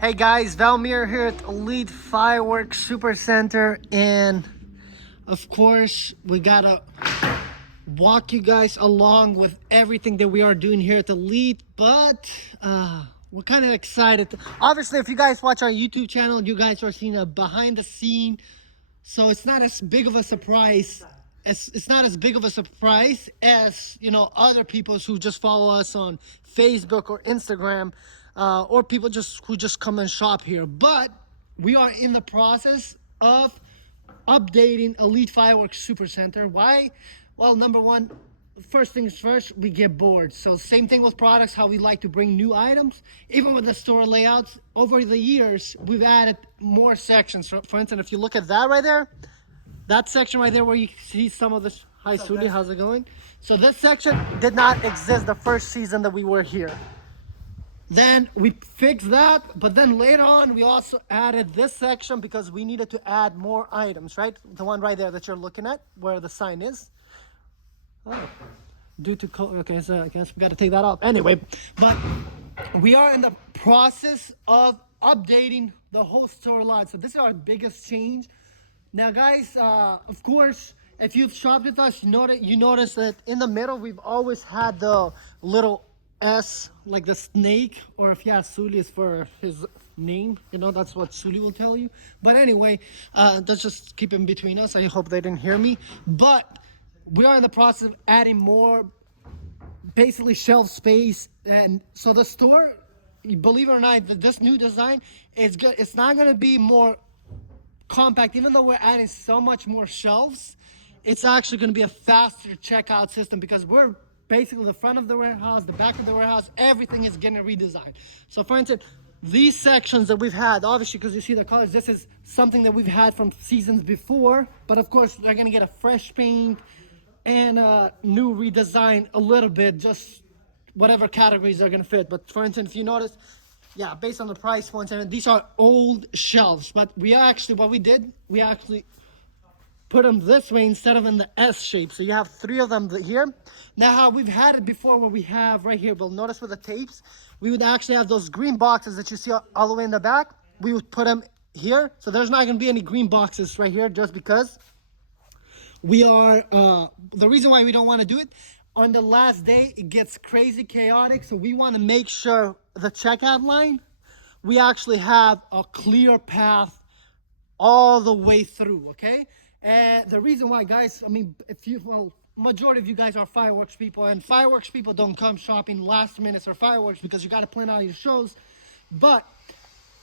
Hey guys, Valmir here at Elite Fireworks Super Center, and of course we gotta walk you guys along with everything that we are doing here at Elite, but we're kind of excited. Obviously, if you guys watch our YouTube channel, you guys are seeing a behind the scene, so it's not as big of a surprise. It's not as big of a surprise as, you know, other people who just follow us on Facebook or Instagram, or people who just come and shop here. But we are in the process of updating Elite Fireworks Super Center. Why? Well, number one, first things first, we get bored. So same thing with products, how we like to bring new items. Even with the store layouts, over the years, we've added more sections. For instance, if you look at that right there, that section right there where you see some of this. Hi, Sudi, how's it going? So this section did not exist the first season that we were here. Then we fixed that, but then later on we also added this section because we needed to add more items, right? The one right there that you're looking at, where the sign is. Oh, due to okay, so I guess we got to take that off. Anyway, but we are in the process of updating the whole store lot. So this is our biggest change. Now, guys, of course, if you've shopped with us, you notice that in the middle we've always had the little S, like the snake, or if you ask Suli, is for his name. You know, that's what Suli will tell you. But anyway, let's just keep it between us. I hope they didn't hear me. But we are in the process of adding more, basically, shelf space. And so the store, believe it or not, this new design is good. It's not going to be more compact. Even though we're adding so much more shelves, it's actually going to be a faster checkout system because we're basically the front of the warehouse, the back of the warehouse, everything is getting redesigned. So for instance, these sections that we've had, obviously because you see the colors, this is something that we've had from seasons before, but of course they're going to get a fresh paint and a new redesign a little bit, just whatever categories are going to fit. But for instance, if you notice, yeah, based on the price points, and these are old shelves, but we actually put them this way instead of in the S shape. So you have three of them here. Now, how we've had it before, where we have right here, but notice with the tapes, we would actually have those green boxes that you see all the way in the back. We would put them here. So there's not going to be any green boxes right here, just because we are, the reason why we don't want to do it, on the last day, it gets crazy chaotic. So we want to make sure the checkout line, we actually have a clear path all the way through, okay? And the reason why, guys, I mean, majority of you guys are fireworks people, and fireworks people don't come shopping last minute for fireworks because you got to plan out your shows. But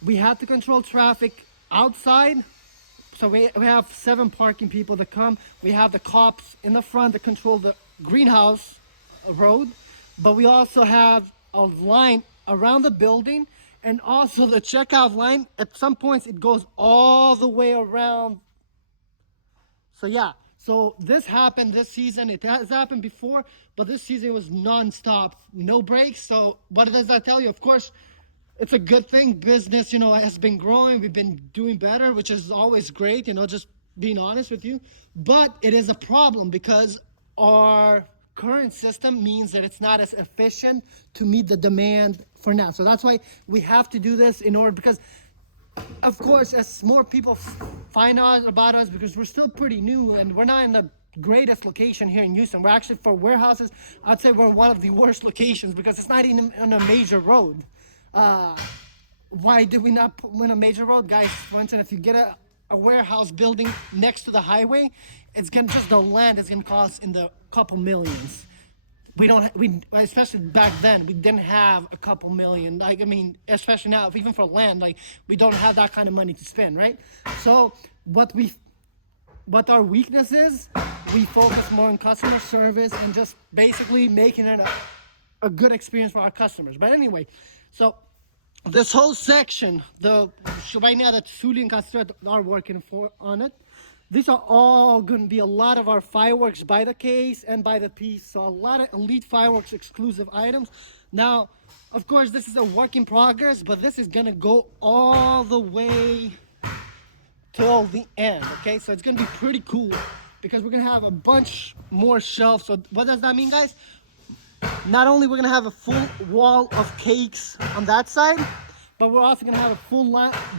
we have to control traffic outside. So we have 7 parking people that come. We have the cops in the front that control the greenhouse road, but we also have a line around the building, and also the checkout line. At some points it goes all the way around. So yeah, so this happened this season. It has happened before, but this season was non-stop, no breaks. So what does that tell you? Of course, it's a good thing. Business, you know, has been growing. We've been doing better, which is always great, you know, just being honest with you. But it is a problem because our current system means that it's not as efficient to meet the demand for now. So that's why we have to do this in order, because of course, as more people find out about us, because we're still pretty new and we're not in the greatest location here in Houston. We're actually, for warehouses, I'd say we're one of the worst locations because it's not even on a major road. Why did we not win a major road, guys? For instance, if you get a warehouse building next to the highway, it's gonna, just the land is gonna cost in the couple millions. We especially back then, we didn't have a couple million. Like, I mean, especially now, even for land, like, we don't have that kind of money to spend, right? So what our weakness is, we focus more on customer service and just basically making it a good experience for our customers. But anyway, so this whole section, right now that Suli and Castro are working on it, these are all going to be a lot of our fireworks by the case and by the piece. So a lot of Elite Fireworks exclusive items. Now, of course, this is a work in progress, but this is going to go all the way till the end, okay? So it's going to be pretty cool because we're going to have a bunch more shelves. So what does that mean, guys? Not only we're going to have a full wall of cakes on that side, but we're also gonna have a full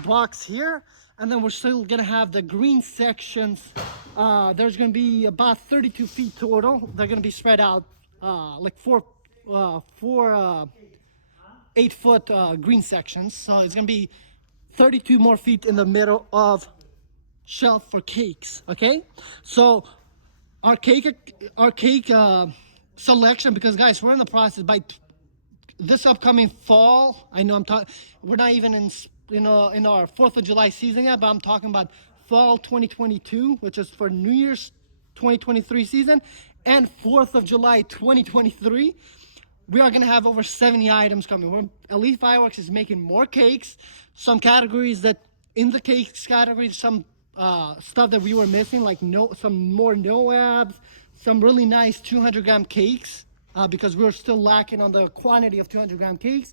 box here, and then we're still gonna have the green sections. There's gonna be about 32 feet total. They're gonna be spread out like four 8-foot green sections. So it's gonna be 32 more feet in the middle of shelf for cakes. Okay, so our cake selection, because guys, we're in the process by this upcoming fall. I know I'm talking, we're not even in in our 4th of July season yet, but I'm talking about fall 2022, which is for New Year's 2023 season, and 4th of July 2023. We are gonna have over 70 items coming. Elite Fireworks is making more cakes. Some categories that in the cakes category, some stuff that we were missing, like some more Noabs, some really nice 200-gram cakes, because we're still lacking on the quantity of 200-gram cakes.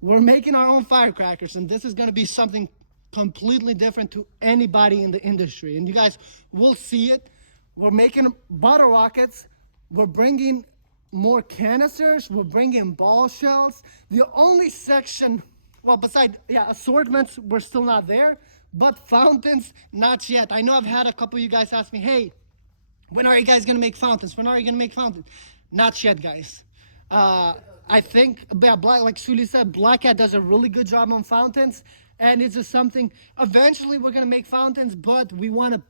We're making our own firecrackers, and this is gonna be something completely different to anybody in the industry. And you guys will see it. We're making butter rockets. We're bringing more canisters. We're bringing ball shells. The only section, well, besides, assortments, we're still not there, but fountains, not yet. I know I've had a couple of you guys ask me, hey, when are you guys gonna make fountains? When are you gonna make fountains? Not yet, guys. I think, like Suli said, Black Cat does a really good job on fountains, and it's just something, eventually we're gonna make fountains, but we wanna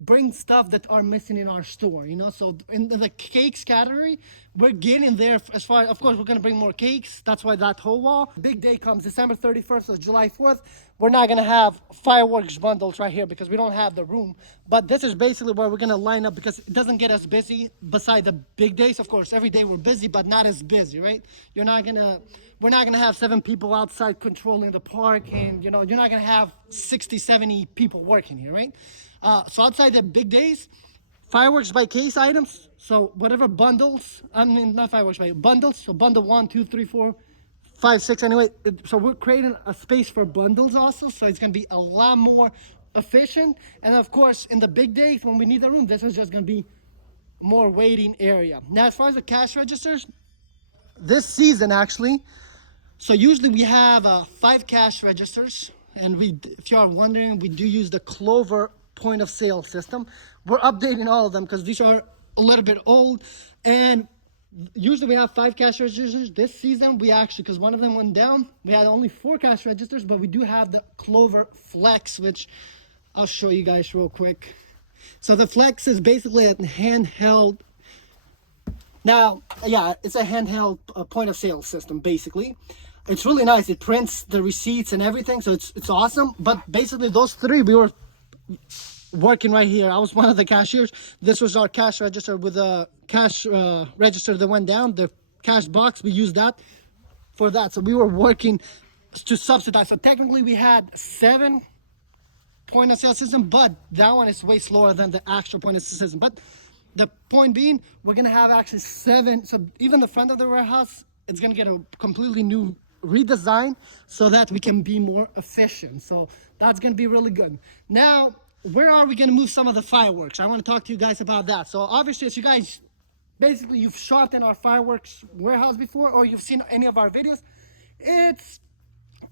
bring stuff that are missing in our store, so in the cakes category, we're getting there. As far, of course, we're going to bring more cakes. That's why that whole wall. Big day comes December 31st or July 4th. We're not going to have fireworks bundles right here because we don't have the room, but this is basically where we're going to line up, because it doesn't get us busy beside the big days. Of course, every day we're busy, but not as busy, right? We're not going to have 7 people outside controlling the park, and you're not going to have 60, 70 people working here, right? So outside the big days, fireworks by case items. So whatever bundles, not fireworks by bundles. So bundle 1, 2, 3, 4, 5, 6. Anyway, so we're creating a space for bundles also. So it's gonna be a lot more efficient. And of course, in the big days when we need the room, this is just gonna be more waiting area. Now, as far as the cash registers, this season actually, so usually we have 5 cash registers, and if you are wondering, we do use the Clover point of sale system. We're updating all of them because these are a little bit old, and usually we have 5 cash registers. This season we actually, because one of them went down, we had only 4 cash registers, but we do have the Clover Flex, which I'll show you guys real quick. So the Flex is basically a handheld, now it's a handheld point of sale system. Basically it's really nice. It prints the receipts and everything, so it's awesome. But basically those 3 we were working right here. I was one of the cashiers. This was our cash register with a cash register that went down. The cash box, we used that for that. So we were working to subsidize. So technically we had 7 point of sale system, but that one is way slower than the actual point of sale system. But the point being, we're gonna have actually 7. So even the front of the warehouse, it's gonna get a completely new redesign so that we can be more efficient. So that's gonna be really good. Now, where are we gonna move some of the fireworks? I want to talk to you guys about that. So obviously, as you guys, basically you've shopped in our fireworks warehouse before, or you've seen any of our videos,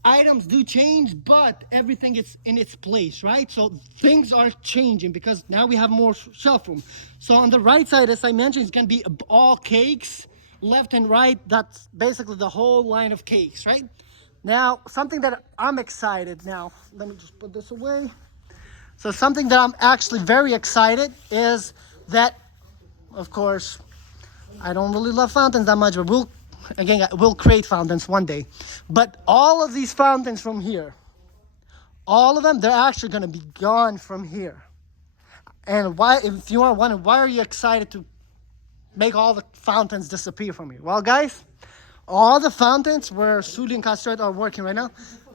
items do change, but everything is in its place, right? So things are changing because now we have more shelf room. So on the right side, as I mentioned, it's gonna be all cakes, left and right. That's basically the whole line of cakes, right? Now, something that I'm excited now, let me just put this away. So something that I'm actually very excited is that, of course, I don't really love fountains that much, but we'll create fountains one day. But all of these fountains from here, all of them, they're actually gonna be gone from here. And why, if you are wondering, why are you excited to make all the fountains disappear from here? Well, guys, all the fountains where Suli and Castret are working right now,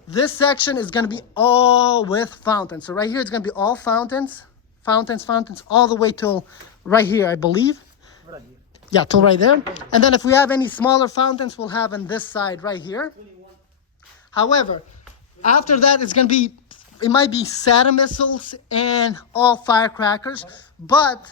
this section is gonna be all with fountains. So right here, it's gonna be all fountains, all the way till right here, I believe. Yeah, till right there. And then if we have any smaller fountains, we'll have on this side right here. However, after that, it might be Saturn missiles and all firecrackers, but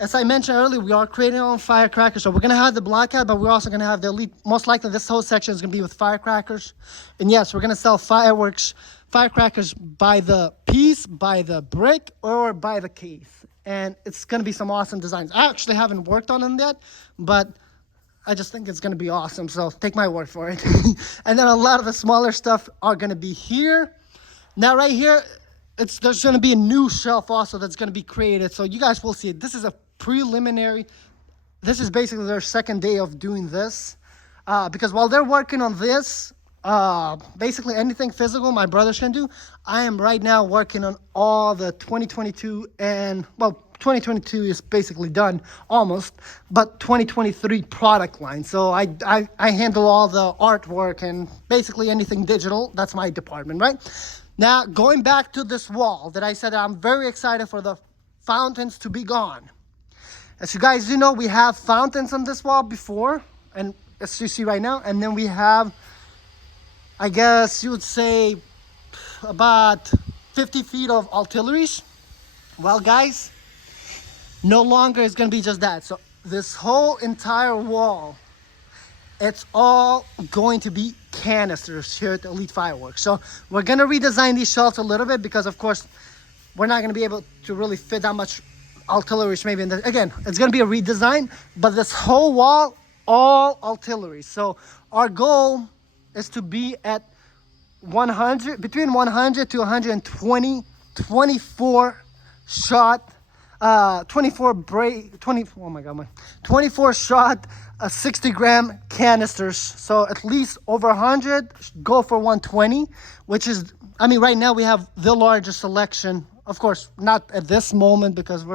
as I mentioned earlier, we are creating our own firecrackers. So we're going to have the blackout, but we're also going to have the Elite. Most likely this whole section is going to be with firecrackers. And yes, we're going to sell firecrackers by the piece, by the brick, or by the case. And it's going to be some awesome designs. I actually haven't worked on them yet, but I just think it's going to be awesome. So take my word for it. And then a lot of the smaller stuff are going to be here. Now right here, there's going to be a new shelf also that's going to be created. So you guys will see it. This is a preliminary. This is basically their second day of doing this. Because while they're working on this, basically anything physical my brothers can do, I am right now working on all the 2022 and, well, 2022 is basically done almost, but 2023 product line. So I handle all the artwork and basically anything digital. That's my department, right? Now, going back to this wall that I said I'm very excited for the fountains to be gone. As you guys do know, we have fountains on this wall before, and as you see right now, and then we have, I guess you would say, about 50 feet of artilleries. Well, guys, no longer is going to be just that. So this whole entire wall, it's all going to be canisters here at Elite Fireworks. So we're going to redesign these shelves a little bit because, of course, we're not going to be able to really fit that much artilleries maybe in the, again, it's going to be a redesign, but this whole wall, all artillery. So our goal is to be at 100, between 100 to 120, 24 shot, 24 shot, 60 gram canisters. So at least over 100, go for 120, which is, I mean, right now we have the largest selection. Of course, not at this moment because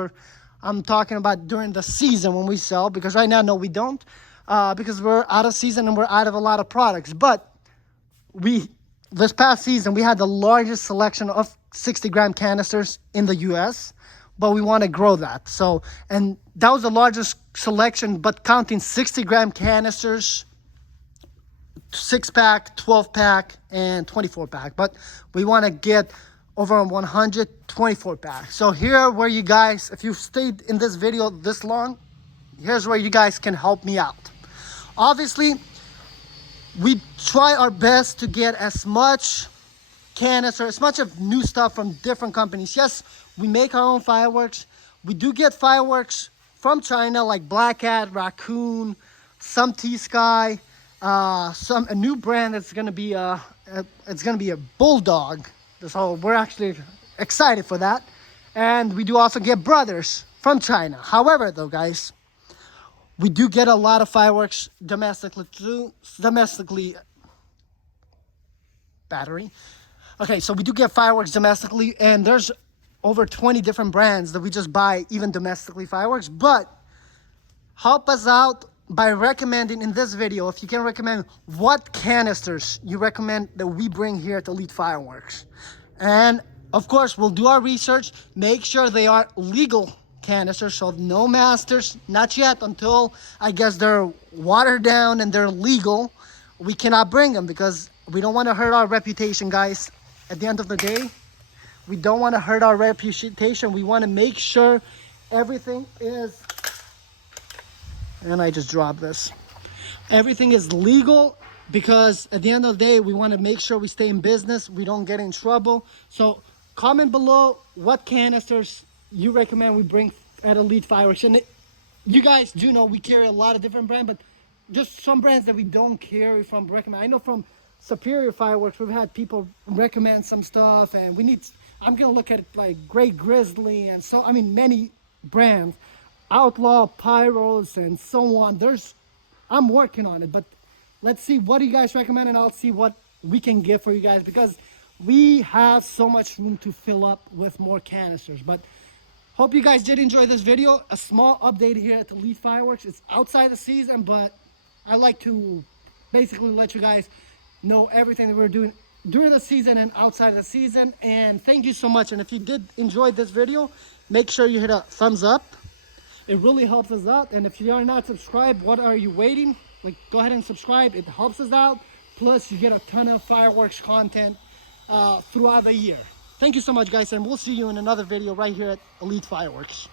I'm talking about during the season when we sell, because right now, no, we don't, because we're out of season and we're out of a lot of products. But this past season, we had the largest selection of 60 gram canisters in the US, but we want to grow that. So, and that was the largest selection, but counting 60 gram canisters, 6-pack, 12-pack, and 24-pack. But we want to get over 100 24-pack. So here where you guys, if you've stayed in this video this long, here's where you guys can help me out. Obviously, we try our best to get as much canister, as much of new stuff from different companies. Yes, we make our own fireworks. We do get fireworks from China, like Black Cat, Raccoon, some T-Sky, a new brand that's gonna be a Bulldog. So we're actually excited for that. And we do also get Brothers from China. However, though, guys, we do get a lot of fireworks domestically too. Battery. Okay, so we do get fireworks domestically, and there's over 20 different brands that we just buy even domestically fireworks. But help us out by recommending in this video, if you can recommend what canisters you recommend that we bring here at Elite Fireworks. And of course, we'll do our research, make sure they are legal canisters, so no masters, not yet, until I guess they're watered down and they're legal. We cannot bring them because we don't want to hurt our reputation, guys. At the end of the day, we don't want to hurt our reputation. We want to make sure everything is, and I just dropped this, everything is legal, because at the end of the day, we want to make sure we stay in business, we don't get in trouble. So comment below what canisters you recommend we bring at Elite Fireworks. And you guys do know we carry a lot of different brands, but just some brands that we don't carry from recommend. I know from Superior Fireworks, we've had people recommend some stuff, and I'm gonna look at like Great Grizzly, and so, I mean, many brands, Outlaw, Pyros, and so on. I'm working on it, but let's see what do you guys recommend, and I'll see what we can get for you guys, because we have so much room to fill up with more canisters. But hope you guys did enjoy this video. A small update here at Elite Fireworks. It's outside the season, but I like to basically let you guys know everything that we're doing during the season and outside of the season. And thank you so much. And if you did enjoy this video, make sure you hit a thumbs up. It really helps us out. And if you are not subscribed, what are you waiting? Like, go ahead and subscribe. It helps us out. Plus, you get a ton of fireworks content throughout the year. Thank you so much, guys, and we'll see you in another video right here at Elite Fireworks.